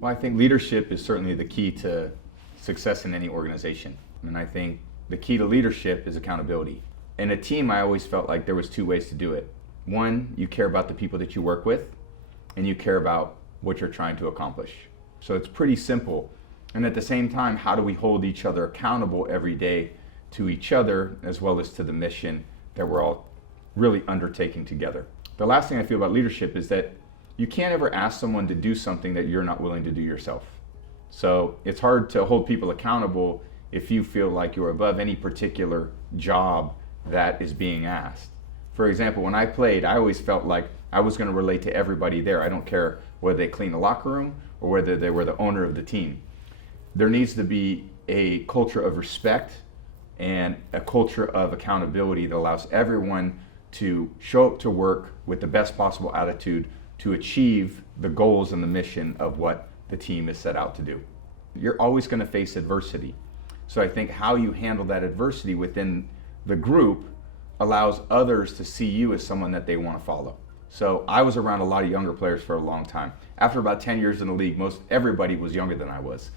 Well, I think leadership is certainly the key to success in any organization. And I think the key to leadership is accountability. In a team, I always felt like there was two ways to do it. One, you care about the people that you work with, and you care about what you're trying to accomplish. So it's pretty simple. And at the same time, how do we hold each other accountable every day to each other as well as to the mission that we're all really undertaking together? The last thing I feel about leadership is that you can't ever ask someone to do something that you're not willing to do yourself. So it's hard to hold people accountable if you feel like you're above any particular job that is being asked. For example, when I played, I always felt like I was going to relate to everybody there. I don't care whether they clean the locker room or whether they were the owner of the team. There needs to be a culture of respect and a culture of accountability that allows everyone to show up to work with the best possible attitude to achieve the goals and the mission of what the team is set out to do. You're always going to face adversity. So I think how you handle that adversity within the group allows others to see you as someone that they want to follow. So I was around a lot of younger players for a long time. After about 10 years in the league, most everybody was younger than I was.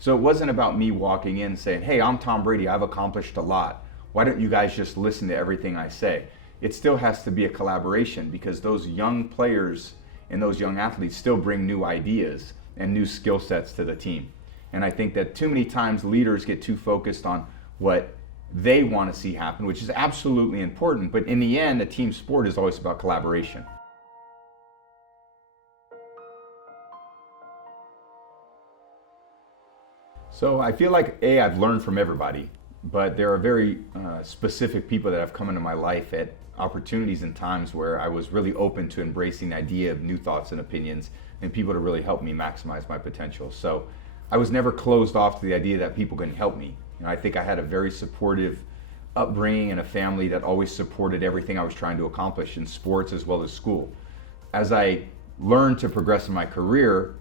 So it wasn't about me walking in saying, hey, I'm Tom Brady, I've accomplished a lot. Why don't you guys just listen to everything I say? It still has to be a collaboration because those young players and those young athletes still bring new ideas and new skill sets to the team. And I think that too many times leaders get too focused on what they want to see happen, which is absolutely important. But in the end, a team sport is always about collaboration. So I feel like, I've learned from everybody, but there are very specific people that have come into my life at opportunities and times where I was really open to embracing the idea of new thoughts and opinions and people to really help me maximize my potential. So I was never closed off to the idea that people can help me. I think I had a very supportive upbringing and a family that always supported everything I was trying to accomplish in sports as well as school. As I learned to progress in my career,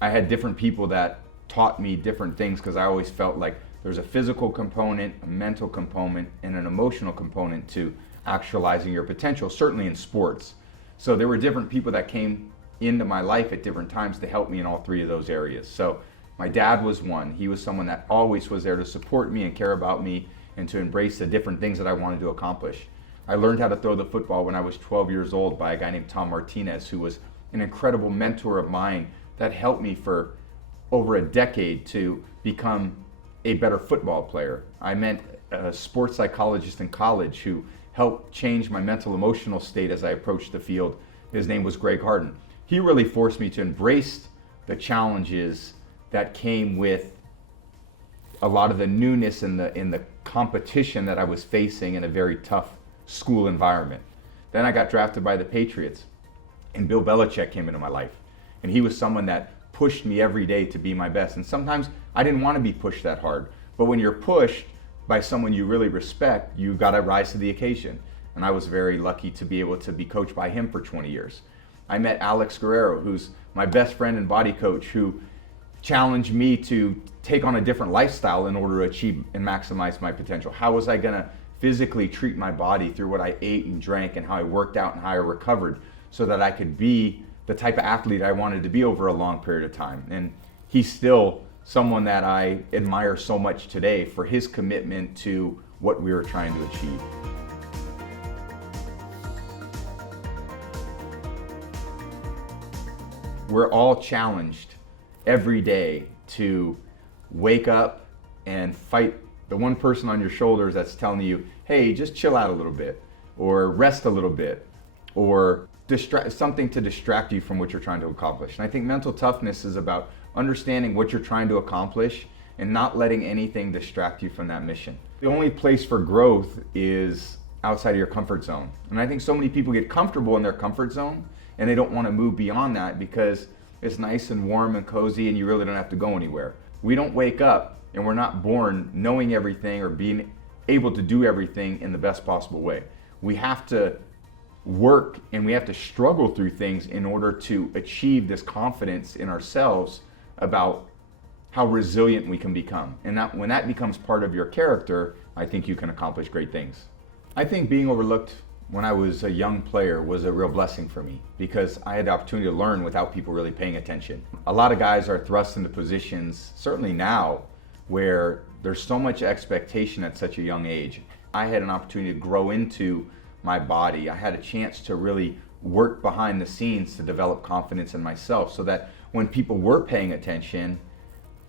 I had different people that taught me different things because I always felt like there's a physical component, a mental component, and an emotional component to actualizing your potential, certainly in sports. So there were different people that came into my life at different times to help me in all three of those areas. So my dad was one. He was someone that always was there to support me and care about me and to embrace the different things that I wanted to accomplish. I learned how to throw the football when I was 12 years old by a guy named Tom Martinez, who was an incredible mentor of mine that helped me for over a decade to become a better football player. I met a sports psychologist in college who helped change my mental emotional state as I approached the field. His name was Greg Harden. He really forced me to embrace the challenges that came with a lot of the newness in the competition that I was facing in a very tough school environment. Then I got drafted by the Patriots, and Bill Belichick came into my life. And he was someone that pushed me every day to be my best. And sometimes I didn't want to be pushed that hard. But when you're pushed by someone you really respect, you got to rise to the occasion. And I was very lucky to be able to be coached by him for 20 years. I met Alex Guerrero, who's my best friend and body coach, who challenged me to take on a different lifestyle in order to achieve and maximize my potential. How was I going to physically treat my body through what I ate and drank and how I worked out and how I recovered so that I could be the type of athlete I wanted to be over a long period of time. And he's still someone that I admire so much today for his commitment to what we were trying to achieve. We're all challenged every day to wake up and fight the one person on your shoulders that's telling you, hey, just chill out a little bit, or rest a little bit, or something to distract you from what you're trying to accomplish. And I think mental toughness is about understanding what you're trying to accomplish and not letting anything distract you from that mission. The only place for growth is outside of your comfort zone. And I think so many people get comfortable in their comfort zone and they don't want to move beyond that because it's nice and warm and cozy and you really don't have to go anywhere. We don't wake up and we're not born knowing everything or being able to do everything in the best possible way. We have to work and we have to struggle through things in order to achieve this confidence in ourselves about how resilient we can become. And that, when that becomes part of your character, I think you can accomplish great things. I think being overlooked when I was a young player was a real blessing for me because I had the opportunity to learn without people really paying attention. A lot of guys are thrust into positions, certainly now, where there's so much expectation at such a young age. I had an opportunity to grow into my body. I had a chance to really work behind the scenes to develop confidence in myself so that when people were paying attention,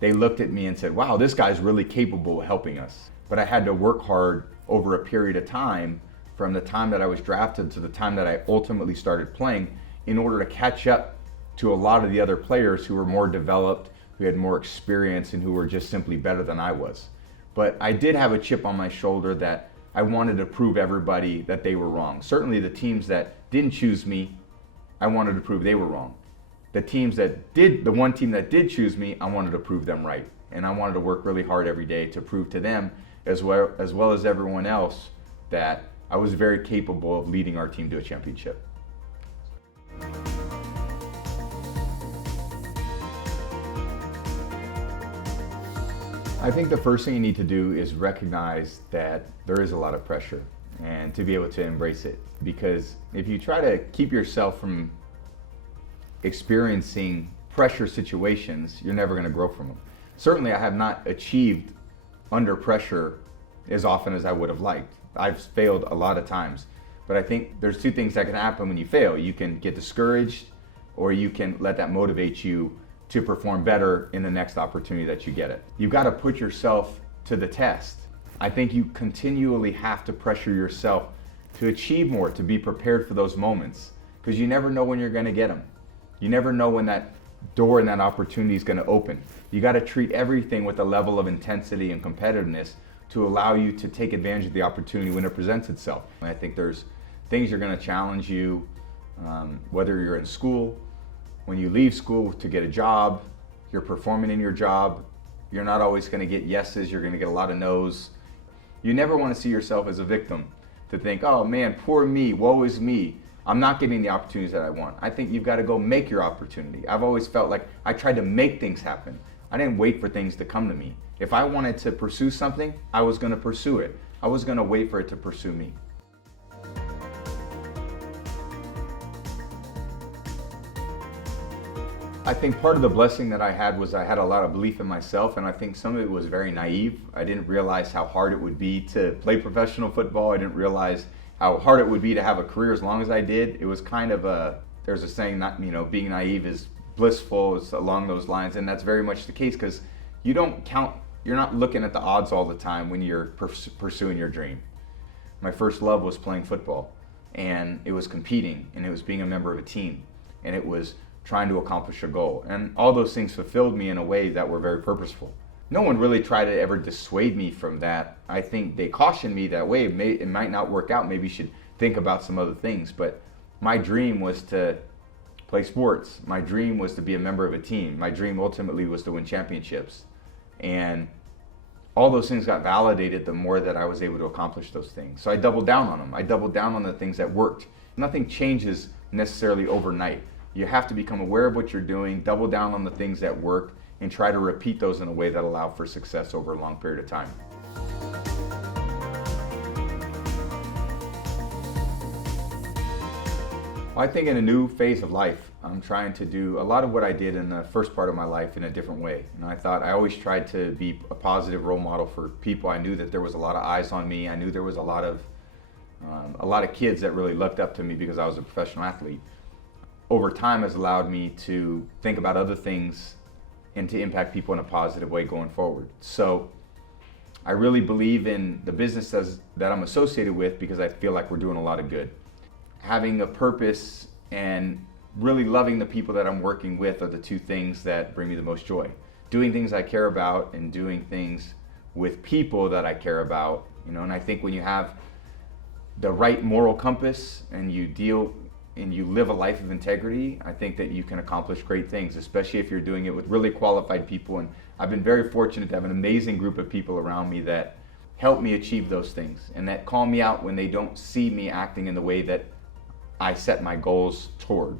they looked at me and said, wow, this guy's really capable of helping us. But I had to work hard over a period of time, from the time that I was drafted to the time that I ultimately started playing, in order to catch up to a lot of the other players who were more developed, who had more experience, and who were just simply better than I was. But I did have a chip on my shoulder that I wanted to prove everybody that they were wrong. Certainly the teams that didn't choose me, I wanted to prove they were wrong. The one team that did choose me, I wanted to prove them right. And I wanted to work really hard every day to prove to them, as well as everyone else, that I was very capable of leading our team to a championship. I think the first thing you need to do is recognize that there is a lot of pressure and to be able to embrace it. Because if you try to keep yourself from experiencing pressure situations, you're never going to grow from them. Certainly I have not achieved under pressure as often as I would have liked. I've failed a lot of times, but I think there's two things that can happen when you fail. You can get discouraged, or you can let that motivate you to perform better in the next opportunity that you get it. You've got to put yourself to the test. I think you continually have to pressure yourself to achieve more, to be prepared for those moments, because you never know when you're going to get them. You never know when that door and that opportunity is going to open. You got to treat everything with a level of intensity and competitiveness to allow you to take advantage of the opportunity when it presents itself. And I think there's things that are going to challenge you, whether you're in school, when you leave school to get a job, you're performing in your job, you're not always going to get yeses, you're going to get a lot of no's. You never want to see yourself as a victim, to think, oh man, poor me, woe is me, I'm not getting the opportunities that I want. I think you've got to go make your opportunity. I've always felt like I tried to make things happen. I didn't wait for things to come to me. If I wanted to pursue something, I was going to pursue it. I was going to wait for it to pursue me. I think part of the blessing that I had was I had a lot of belief in myself, and I think some of it was very naive. I didn't realize how hard it would be to play professional football. I didn't realize how hard it would be to have a career as long as I did. It was kind of there's a saying, not, being naive is blissful, it's along those lines, and that's very much the case, because you're not looking at the odds all the time when you're pursuing your dream. My first love was playing football, and it was competing, and it was being a member of a team, and it was trying to accomplish a goal. And all those things fulfilled me in a way that were very purposeful. No one really tried to ever dissuade me from that. I think they cautioned me that way. It might not work out. Maybe you should think about some other things. But my dream was to play sports. My dream was to be a member of a team. My dream ultimately was to win championships. And all those things got validated the more that I was able to accomplish those things. So I doubled down on them. I doubled down on the things that worked. Nothing changes necessarily overnight. You have to become aware of what you're doing, double down on the things that work, and try to repeat those in a way that allow for success over a long period of time. I think in a new phase of life, I'm trying to do a lot of what I did in the first part of my life in a different way. And I thought I always tried to be a positive role model for people. I knew that there was a lot of eyes on me. I knew there was a lot of kids that really looked up to me because I was a professional athlete. Over time has allowed me to think about other things and to impact people in a positive way going forward. So I really believe in the businesses that I'm associated with because I feel like we're doing a lot of good. Having a purpose and really loving the people that I'm working with are the two things that bring me the most joy. Doing things I care about and doing things with people that I care about, and I think when you have the right moral compass and you live a life of integrity, I think that you can accomplish great things, especially if you're doing it with really qualified people. And I've been very fortunate to have an amazing group of people around me that help me achieve those things and that call me out when they don't see me acting in the way that I set my goals toward.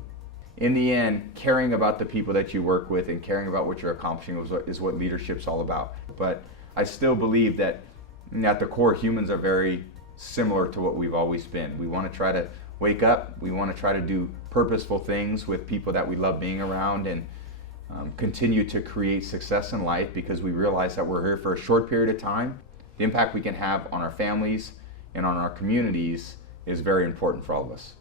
In the end, caring about the people that you work with and caring about what you're accomplishing is what leadership's all about. But I still believe that at the core, humans are very similar to what we've always been. We want to try to wake up, we want to try to do purposeful things with people that we love being around, and continue to create success in life, because we realize that we're here for a short period of time. The impact we can have on our families and on our communities is very important for all of us.